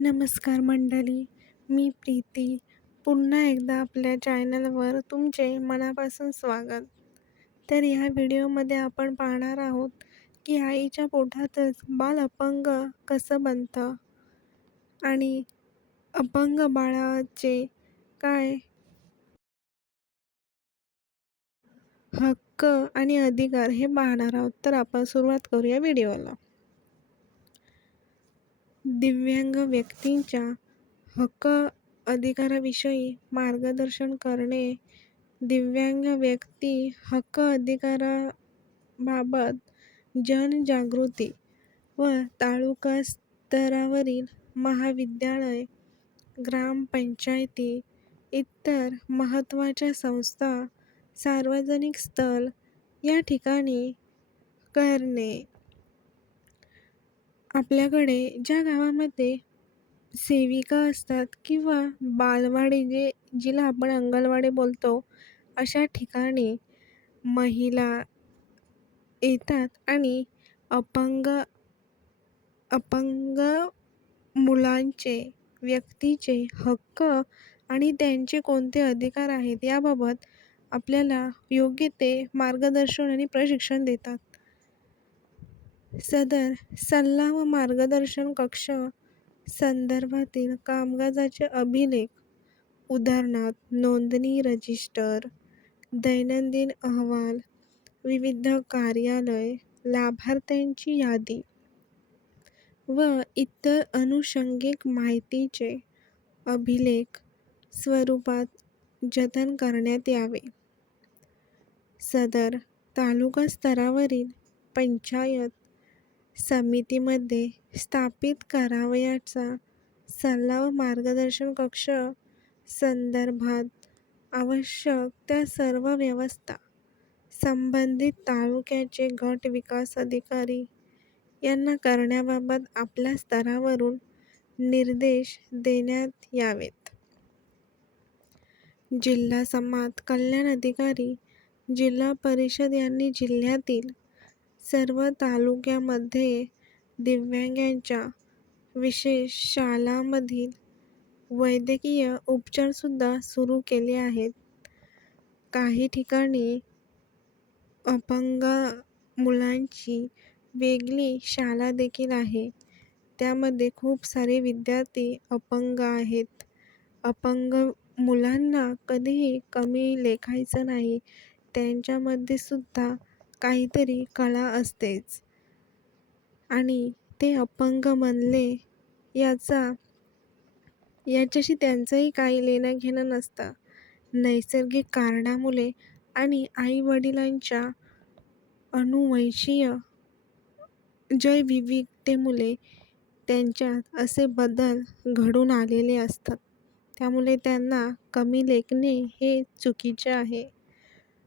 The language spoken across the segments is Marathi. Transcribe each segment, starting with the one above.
नमस्कार मंडळी, मी प्रीती. पुन्हा एकदा आपल्या चॅनलवर तुमचे मनापासून स्वागत. तर ह्या व्हिडिओमध्ये आपण पाहणार आहोत की आईच्या पोटातच बाल अपंग कसं बनतं आणि अपंग बाळाचे काय हक्क आणि अधिकार हे पाहणार आहोत. तर आपण सुरुवात करूया व्हिडिओला. दिव्यांग व्यक्तींच्या हक्क अधिकाराविषयी मार्गदर्शन करणे. दिव्यांग व्यक्ती हक्क अधिकाराबाबत जनजागृती व तालुका स्तरावरील महाविद्यालय, ग्रामपंचायती, इतर महत्त्वाच्या संस्था, सार्वजनिक स्थळ या ठिकाणी करणे. आपल्याकडे ज्या गावामध्ये सेविका असतात किंवा बालवाडी जिला आपण अंगणवाडी बोलतो, अशा ठिकाणी महिला येतात आणि अपंग अपंग मुलांचे, व्यक्तीचे हक्क आणि त्यांचे कोणते अधिकार आहेत याबाबत आपल्याला योग्य ते मार्गदर्शन आणि प्रशिक्षण देतात. सदर सल्ला व मार्गदर्शन कक्ष संदर्भातील कामकाजाचे अभिलेख, उदाहरणार्थ नोंदणी रजिस्टर, दैनंदिन अहवाल, विविध कार्यालय, लाभार्थ्यांची यादी व इतर अनुषंगिक माहितीचे अभिलेख स्वरूपात जतन करण्यात यावे. सदर तालुका स्तरावरील पंचायत समितीमध्ये स्थापित करावयाचा सल्ला व मार्गदर्शन कक्ष संदर्भात आवश्यक त्या सर्व व्यवस्था संबंधित तालुक्याचे गट विकास अधिकारी यांना करण्याबाबत आपल्या स्तरावरून निर्देश देण्यात यावेत. जिल्हा समाज कल्याण अधिकारी, जिल्हा परिषद यांनी जिल्ह्यातील सर्व तालुक्यामध्ये दिव्यांगांच्या विशेष शाळांमधील वैद्यकीय उपचारसुद्धा सुरू केले आहेत. काही ठिकाणी अपंग मुलांची वेगळी शाळा देखील आहे. त्यामध्ये खूप सारे विद्यार्थी अपंग आहेत. अपंग मुलांना कधीही कमी लेखायचं नाही. त्यांच्यामध्ये सुद्धा काहीतरी कला असतेच आणि ते अपंग बनले याच्याशी त्यांचंही काही लेणं घेणं नसतं. नैसर्गिक कारणामुळे आणि आईवडिलांच्या अनुवंशीय जैवविविधतेमुळे त्यांच्यात असे बदल घडून आलेले असतात. त्यामुळे त्यांना कमी लेखणे हे चुकीचे आहे.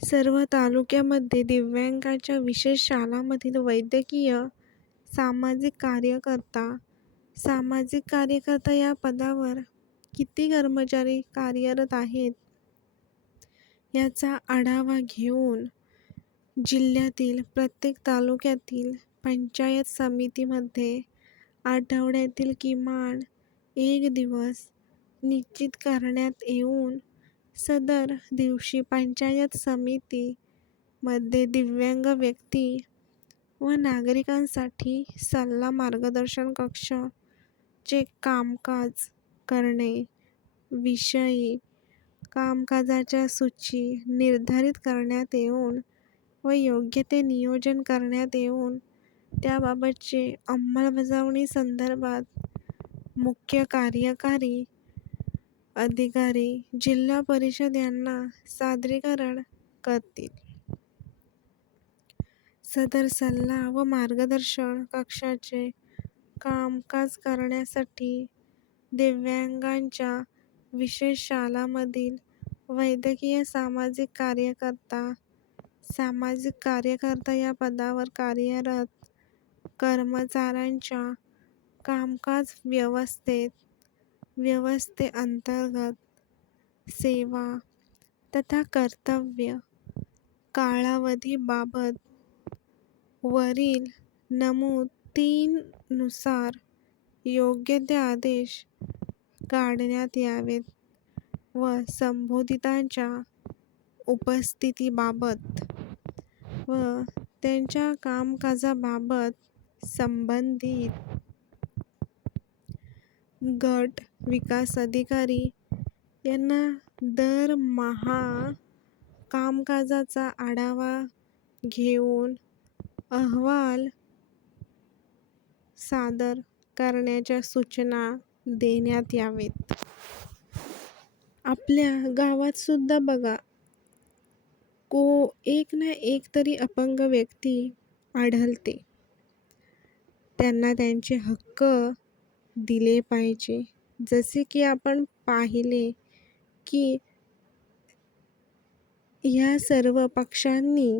सर्व तालुक्यामध्ये दिव्यांगाच्या विशेष शाळांमधील वैद्यकीय, सामाजिक कार्यकर्ता या पदावर किती कर्मचारी कार्यरत आहेत याचा आढावा घेऊन जिल्ह्यातील प्रत्येक तालुक्यातील पंचायत समितीमध्ये आठवड्यातील किमान एक दिवस निश्चित करण्यात येऊन सदर दिवशी पंचायत समिती मध्ये दिव्यांग व्यक्ती व नागरिकांसाठी सल्ला मार्गदर्शन कक्ष चे कामकाज करणे विषयी कामकाजाच्या सूची निर्धारित करण्यात येऊन व योग्य ते नियोजन करण्यात येऊन त्याबाबतचे अंमलबजावणी संदर्भात मुख्य कार्यकारी अधिकारी, जिल्हा परिषद यांना सादरीकरण करतील. सदर सल्ला व मार्गदर्शन कक्षाचे कामकाज करण्यासाठी दिव्यांगांच्या विशेष शाळांमधील वैद्यकीय सामाजिक कार्यकर्ता या पदावर कार्यरत कर्मचाऱ्यांच्या कामकाज व्यवस्थेअंतर्गत सेवा तथा कर्तव्य कालावधीबाबत वरील नमूद 3 नुसार योग्य ते आदेश काढण्यात यावेत व संबंधितांच्या उपस्थितीबाबत व त्यांच्या कामकाजाबाबत संबंधित गट विकास अधिकारी यांना दरमहा कामकाजाचा आढावा घेऊन अहवाल सादर करण्याच्या सूचना देण्यात यावेत. आपल्या गावात सुद्धा बघा, एक ना एक तरी अपंग व्यक्ती आढळते. त्यांना त्यांचे हक्क दिले पाहिजे. जसे की आपण पाहिले की ह्या सर्व पक्षांनी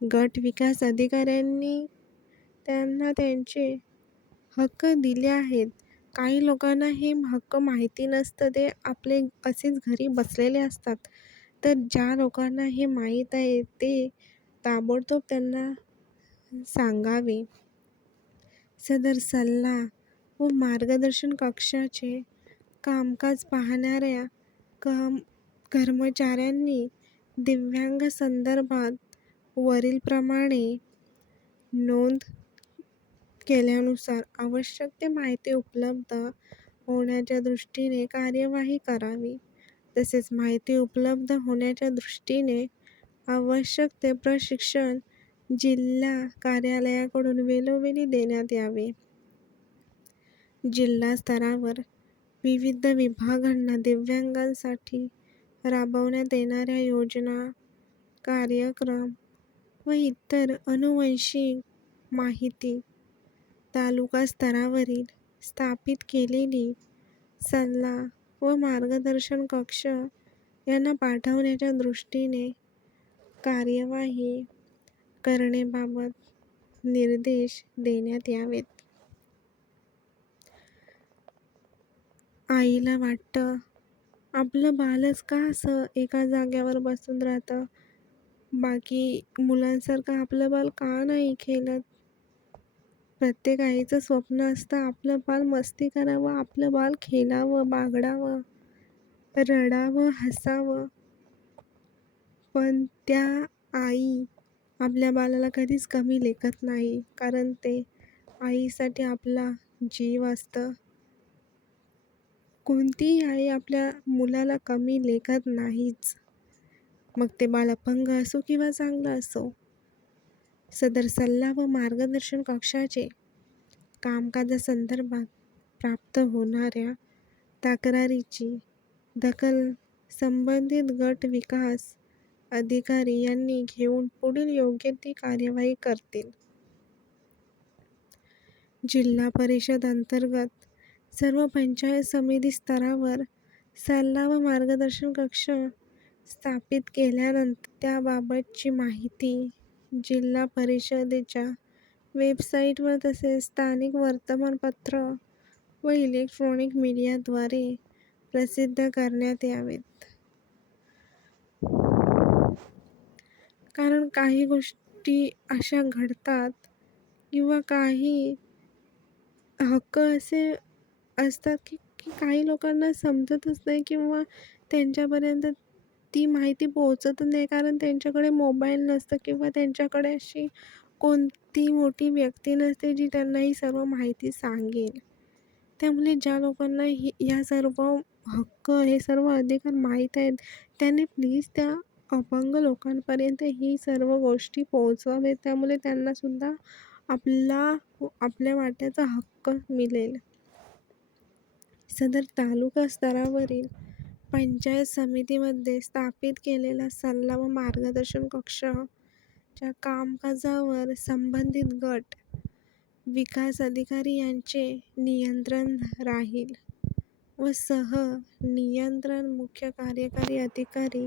गट विकास अधिकाऱ्यांनी त्यांना त्यांचे हक्क दिले आहेत. काही लोकांना हे हक्क माहिती नसतं, ते आपले असेच घरी बसलेले असतात. तर ज्या लोकांना हे माहीत आहे ते ताबडतोब त्यांना सांगावे. सदर सल्ला व मार्गदर्शन कक्षाचे कामकाज पाहणाऱ्या कर्मचाऱ्यांनी दिव्यांग संदर्भात वरीलप्रमाणे नोंद केल्यानुसार आवश्यक ते माहिती उपलब्ध होण्याच्या दृष्टीने कार्यवाही करावी. तसेच माहिती उपलब्ध होण्याच्या दृष्टीने आवश्यक ते प्रशिक्षण जिल्हा कार्यालयाकडून वेळोवेळी देण्यात यावे. जिल्हा स्तरावर विविध विभागांना दिव्यांगांसाठी राबवण्यात येणाऱ्या योजना, कार्यक्रम व इतर आनुषंगिक माहिती तालुका स्तरावरील स्थापित केलेली सल्ला व मार्गदर्शन कक्ष यांना पाठवण्याच्या दृष्टीने कार्यवाही करण्याबाबत निर्देश देण्यात यावेत. आईला वाटतं, आपलं बालच का असं एका जाग्यावर बसून राहतं, बाकी मुलांसारखं आपलं बाल का नाही खेळत. प्रत्येक आईचं स्वप्न असतं आपलं बाल मस्ती करावं, आपलं बाल खेळावं, बागडावं, रडावं, हसावं. पण त्या आई आपल्या बालाला कधीच कमी लेखत नाही, कारण ते आईसाठी आपला जीव असतं. कोणतीही आई आपल्या मुलाला कमी लेखत नाहीच, मग ते बाल अपंग असो किंवा चांगलं असो. सदर सल्ला व मार्गदर्शन कक्षाचे कामकाजासंदर्भात प्राप्त होणाऱ्या तक्रारीची दखल संबंधित गट विकास अधिकारी यांनी घेऊन पुढील योग्य ती कार्यवाही करतील. जिल्हा परिषद अंतर्गत सर्व पंचायत समिती स्तरावर सल्ला व मार्गदर्शन कक्ष स्थापित केल्यानंतर त्याबाबतची माहिती जिल्हा परिषदेच्या वेबसाईटवर तसेच स्थानिक वर्तमानपत्र व इलेक्ट्रॉनिक मीडियाद्वारे प्रसिद्ध करण्यात यावेत. कारण काही गोष्टी अशा घडतात किंवा काही हक्क असे असतात की काही लोकांना समजतच नाही किंवा त्यांच्यापर्यंत ती माहिती पोहोचतच नाही, कारण त्यांच्याकडे मोबाईल नसतं किंवा त्यांच्याकडे अशी कोणती मोठी व्यक्ती नसते जी त्यांना ही सर्व माहिती सांगेल. त्यामुळे ज्या लोकांना ह्या सर्व हक्क, हे सर्व अधिकार माहीत आहेत, त्यांनी प्लीज त्या अपंग लोकांपर्यंत ही सर्व गोष्टी पोहोचवावेत. त्यामुळे त्यांनासुद्धा आपल्या वाट्याचा हक्क मिळेल. सदर तालुका स्तरावरील पंचायत समितीमध्ये स्थापित केलेला सल्ला व मार्गदर्शन कक्षच्या कामकाजावर संबंधित गट विकास अधिकारी यांचे नियंत्रण राहील व नियंत्रण मुख्य कार्यकारी अधिकारी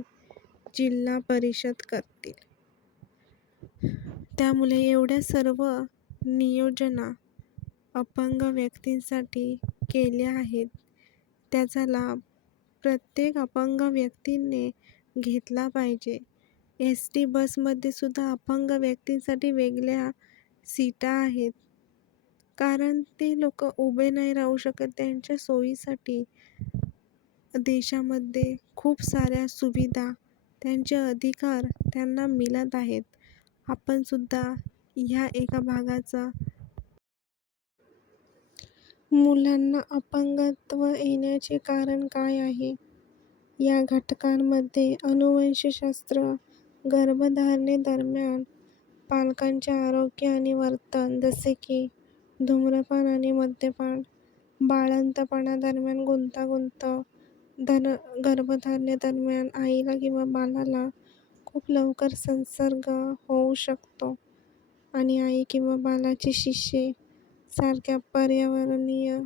जिल्हा परिषद करतील. त्यामुळे एवढ्या सर्व नियोजना अपंग व्यक्तींसाठी केल्या आहेत. त्याचा लाभ प्रत्येक अपंग व्यक्तीने घेतला पाहिजे. एस.टी. बसमध्ये सुद्धा अपंग व्यक्तींसाठी वेगळ्या सीटा आहेत. कारण ते लोक उभे नाही राहू शकत. त्यांच्या सोयीसाठी देशामध्ये खूप साऱ्या सुविधा, त्यांचे अधिकार त्यांना मिळत आहेत. आपण सुद्धा ह्या एका भागाचा. मुलांना अपंगत्व येण्याचे कारण काय आहे? या घटकांमध्ये अनुवंशशास्त्र, गर्भधारणेदरम्यान पालकांचे आरोग्य आणि वर्तन, जसे की धूम्रपान आणि मद्यपान, बाळंतपणादरम्यान गुंतागुंत, गर्भधारणेदरम्यान आईला किंवा बाळाला खूप लवकर संसर्ग होऊ शकतो आणि आई किंवा बाळाची शिशी सारख्या पर्यावरणीय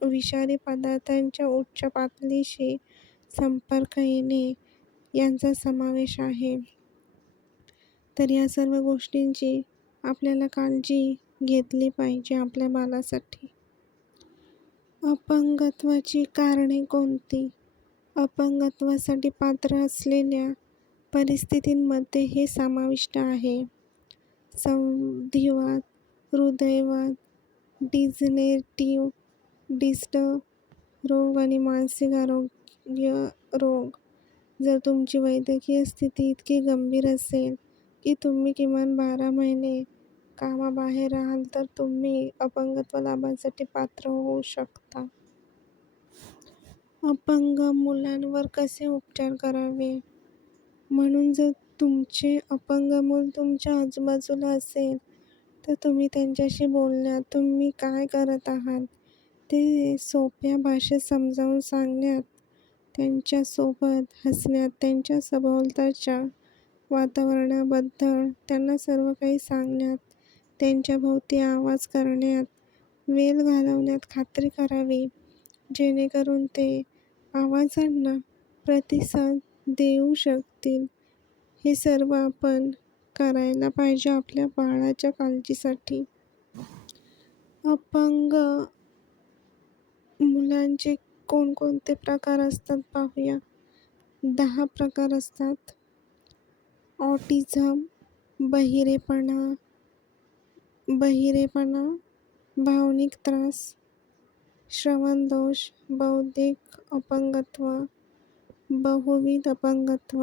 विषारी पदार्थांच्या उच्च पातळीशी संपर्क येणे यांचा समावेश आहे. तर या सर्व गोष्टींची आपल्याला काळजी घेतली पाहिजे आपल्या बाळासाठी. अपंगत्वाची कारणे कोणती? अपंगत्वासाठी पात्र असलेल्या परिस्थितींमध्ये हे समाविष्ट आहे: संधिवात, हृदयवात, डिजनरेटिव्ह डिस्क रोग आणि मानसिक आरोग्य रोग. जर तुमची वैद्यकीय स्थिती इतकी गंभीर असेल की तुम्ही किमान 12 महिने कामाबाहेर राहाल, तर तुम्ही अपंगत्व लाभासाठी पात्र होऊ शकता. अपंग मुलांवर कसे उपचार करावे? म्हणून जर तुमचे अपंग मूल तुमच्या आजूबाजूला असेल, तर तुम्ही त्यांच्याशी बोलण्यात, तुम्ही काय करत आहात ते सोप्या भाषेत समजावून सांगण्यात, त्यांच्यासोबत हसण्यात, त्यांच्या सभोवतालच्या वातावरणाबद्दल त्यांना सर्व काही सांगण्यात, त्यांच्याभोवती आवाज करण्यात, वेळ घालवण्यात खात्री करावी, जेणेकरून ते आवाजांना प्रतिसाद देऊ शकतील. हे सर्व आपण करायला पाहिजे आपल्या बाळाच्या काळजीसाठी. अपंग मुलांचे कोणकोणते प्रकार असतात पाहूया. 10 प्रकार असतात. ऑटिझम, बहिरेपणा, भावनिक त्रास, श्रवणदोष, बौद्धिक अपंगत्व, बहुविध अपंगत्व,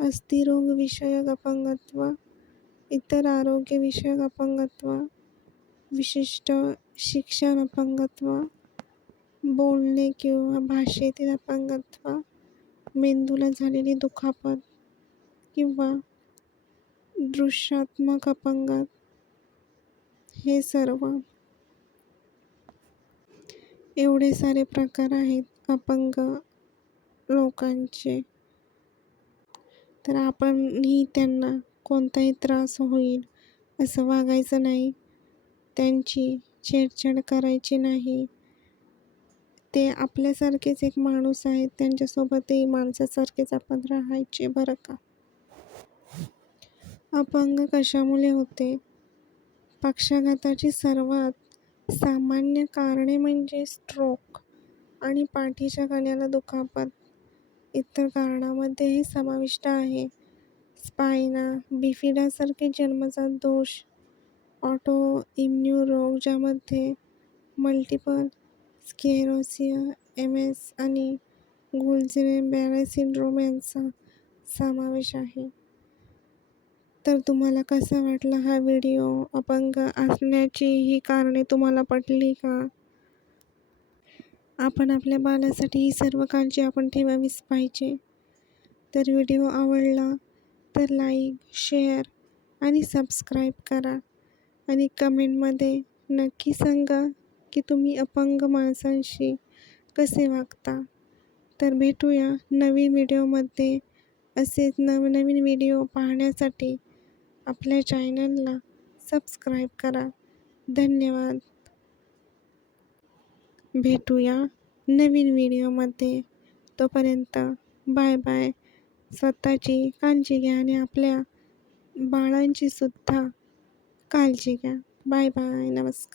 अस्थिरोग-विषयक अपंगत्व, इतर आरोग्य-विषयक अपंगत्व, विशिष्ट शिक्षण अपंगत्व, बोलणे किंवा भाषेतील अपंगत्व, मेंदूला झालेली दुखापत किंवा दृश्यात्मक अपंगत. हे सर्व एवढे सारे प्रकार आहेत अपंग लोकांचे. तर आपणही त्यांना कोणताही त्रास होईल असं वागायचं नाही, त्यांची छेडछाड करायची नाही. ते आपल्यासारखेच एक माणूस आहेत, त्यांच्यासोबतही माणसासारखेच आपण राहायचे बरं का. अपंग कशामुळे होते? पक्षाघाताची सर्वात सामान्य कारणे म्हणजे स्ट्रोक आणि पाठीच्या कण्याला दुखापत. इतर कारणांमध्ये हे समाविष्ट आहे: स्पायना बिफिडासारखे जन्मजात दोष, ऑटोइम्यून रोग ज्यामध्ये मल्टिपल स्क्लेरोसिस, MS आणि गुइलेन-बॅरे सिंड्रोम यांचा समावेश आहे. तर तुम्हाला कसा वाटला हा व्हिडिओ? अपंग असण्याची ही कारणे तुम्हाला पटली का? आपण आपल्या बाळासाठी ही सर्व काळजी आपण ठेवावीच पाहिजे. तर व्हिडिओ आवडला तर लाईक, शेअर आणि सबस्क्राईब करा आणि कमेंटमध्ये नक्की सांगा की तुम्ही अपंग माणसांशी कसे वागता. तर भेटूया नवीन व्हिडिओमध्ये. असेच नवनवीन व्हिडिओ पाहण्यासाठी आपल्या चॅनलला सबस्क्राईब करा. धन्यवाद. भेटूया नवीन व्हिडिओमध्ये. तोपर्यंत बाय बाय. स्वतःची काळजी घ्या आणि आपल्या बाळांची सुद्धा काळजी घ्या. Bye bye. नमस्कार.